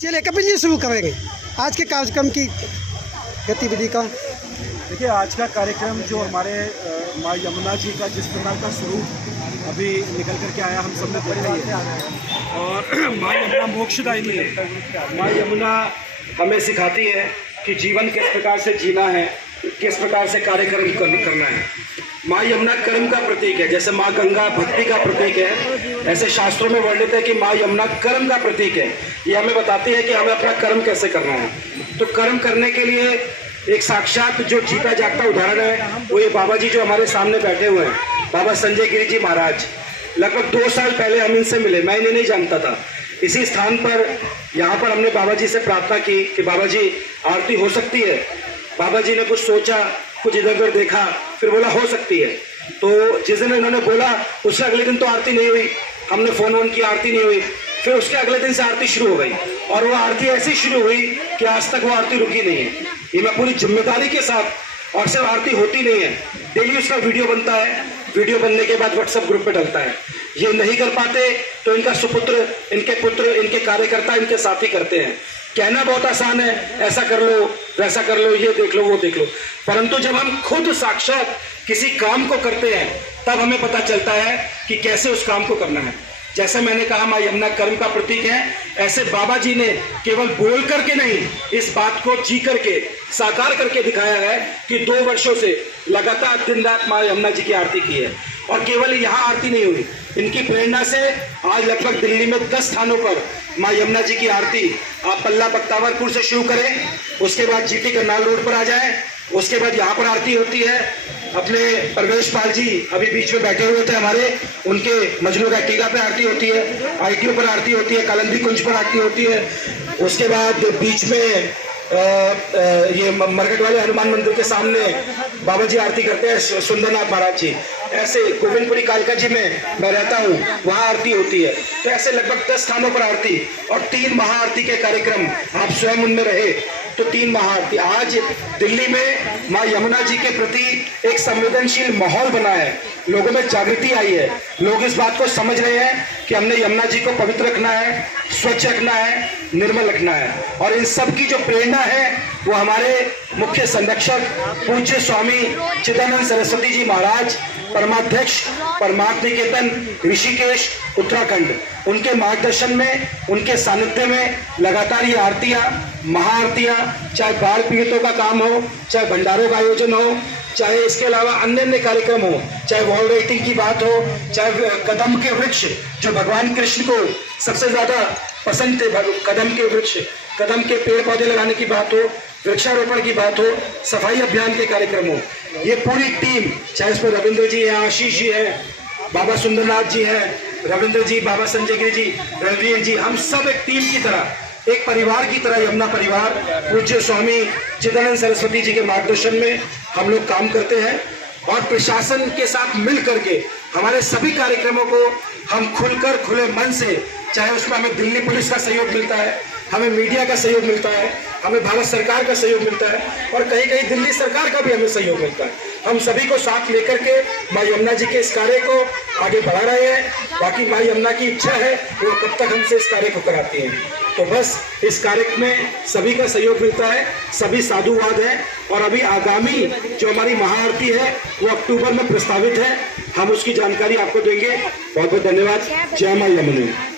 चलिए कपिल जी शुरू करेंगे आज के कार्यक्रम की गतिविधि का। देखिए, आज का कार्यक्रम जो हमारे माँ यमुना जी का जिस प्रकार का स्वरूप अभी निकल करके आया, हम सब ने देख लिया है। और माँ यमुना मोक्षदायिनी है। माँ यमुना हमें सिखाती है कि जीवन किस प्रकार से जीना है, किस प्रकार से कार्यक्रम करना है। माँ यमुना कर्म का प्रतीक है, जैसे माँ गंगा भक्ति का प्रतीक है, ऐसे शास्त्रों में वर्णित है कि माँ यमुना कर्म का प्रतीक है। ये हमें बताती है कि हमें अपना कर्म कैसे करना है। तो कर्म करने के लिए एक साक्षात जो जीता जागता उदाहरण है वो ये बाबा जी जो हमारे सामने बैठे हुए हैं, बाबा संजय गिरी जी महाराज। लगभग 2 साल पहले हम इनसे मिले, मैं इन्हें नहीं जानता था। इसी स्थान पर यहाँ पर हमने बाबा जी से प्रार्थना की कि बाबा जी आरती हो सकती है। बाबा जी ने कुछ सोचा, कुछ इधर उधर देखा, फिर बोला हो सकती है। तो जिस दिन इन्होंने बोला उससे अगले दिन तो आरती नहीं हुई। हमने फोन किया, आरती नहीं हुई। फिर उसके अगले दिन से आरती शुरू हो गई और वो आरती ऐसी शुरू हुई कि आज तक वो आरती रुकी नहीं है। ये मैं पूरी जिम्मेदारी के साथ, और सिर्फ आरती होती नहीं है, डेली उसका वीडियो बनता है। वीडियो बनने के बाद व्हाट्सएप ग्रुप पे डलता है। ये नहीं कर पाते तो इनका सुपुत्र, इनके पुत्र, इनके कार्यकर्ता, इनके साथी करते हैं। कहना बहुत आसान है, ऐसा कर लो, वैसा कर लो, ये देख लो, वो देख लो, परंतु जब हम खुद साक्षात किसी काम को करते हैं तब हमें पता चलता है कि कैसे उस काम को करना है। जैसे मैंने कहा माँ यमुना कर्म का प्रतीक है, ऐसे बाबा जी ने केवल बोल करके नहीं, इस बात को जी करके, साकार करके दिखाया है कि 2 वर्षों से लगातार दिन रात माँ यमुना जी की आरती की है। और केवल यहाँ आरती नहीं हुई, इनकी प्रेरणा से आज लगभग दिल्ली में 10 स्थानों पर माँ यमुना जी की आरती, आप पल्ला बख्तावरपुर से शुरू करें, उसके बाद जीटी करनाल रोड पर आ जाए, उसके बाद यहाँ पर आरती होती है। अपने परवेश पाल जी अभी बीच में बैठे हुए थे हमारे, उनके मजनू का टीला पे आरती होती है, आईटीओ पर आरती होती है, कालंदी कुंज पर आरती होती है। उसके बाद बीच में ये मरकट वाले हनुमान मंदिर के सामने बाबा जी आरती करते हैं, सुंदरनाथ महाराज जी। ऐसे गोविंदपुरी कालका जी में मैं रहता हूँ, वहाँ आरती होती है। तो ऐसे लगभग 10 स्थानों पर आरती और 3 महाआरती के कार्यक्रम, आप स्वयं उनमें रहे तो 3 महाआरती। आज दिल्ली में माँ यमुना जी के प्रति एक संवेदनशील माहौल बना है, लोगों में जागृति आई है। लोग इस बात को समझ रहे हैं कि हमने यमुना जी को पवित्र रखना है, स्वच्छ रखना है, निर्मल रखना है। और इन सब की जो प्रेरणा है वो हमारे मुख्य संरक्षक पूज्य स्वामी चिदानंद सरस्वती जी महाराज, परमाध्यक्ष परमार्थ निकेतन ऋषिकेश उत्तराखंड, उनके मार्गदर्शन में, उनके सानिध्य में लगातार ये आरतियां, महाआरतियां, चाहे बाढ़ पीड़ितों का काम हो, चाहे भंडारों का आयोजन हो, चाहे इसके अलावा अन्य अन्य कार्यक्रम हो, चाहे वॉल राइटिंग की बात हो, चाहे कदम के वृक्ष जो भगवान कृष्ण को सबसे ज्यादा पसंद थे, कदम के वृक्ष, कदम के पेड़ पौधे लगाने की बात हो, वृक्षारोपण की बात हो, सफाई अभियान के कार्यक्रम हो, ये पूरी टीम, चाहे इसमें रविंद्र जी हैं, आशीष जी हैं, बाबा सुंदरनाथ जी हैं, रविंद्र जी, बाबा संजय गिरी जी, रविंद्र जी, हम सब एक टीम की तरह, एक परिवार की तरह, यमुना परिवार पूज्य स्वामी चिदानंद सरस्वती जी के मार्गदर्शन में हम लोग काम करते हैं। और प्रशासन के साथ मिल करके हमारे सभी कार्यक्रमों को हम खुलकर, खुले मन से, चाहे उसमें हमें दिल्ली पुलिस का सहयोग मिलता है, हमें मीडिया का सहयोग मिलता है, हमें भारत सरकार का सहयोग मिलता है, और कहीं कहीं दिल्ली सरकार का भी हमें सहयोग मिलता है। हम सभी को साथ लेकर के माँ यमुना जी के इस कार्य को आगे बढ़ा रहे हैं। बाकी माँ यमुना की इच्छा है वो कब तक हमसे इस कार्य को कराती हैं। तो बस इस कार्य में सभी का सहयोग मिलता है, सभी साधुवाद है। और अभी आगामी जो हमारी महाआरती है वो अक्टूबर में प्रस्तावित है, हम उसकी जानकारी आपको देंगे। बहुत बहुत धन्यवाद। जय माँ यमुना।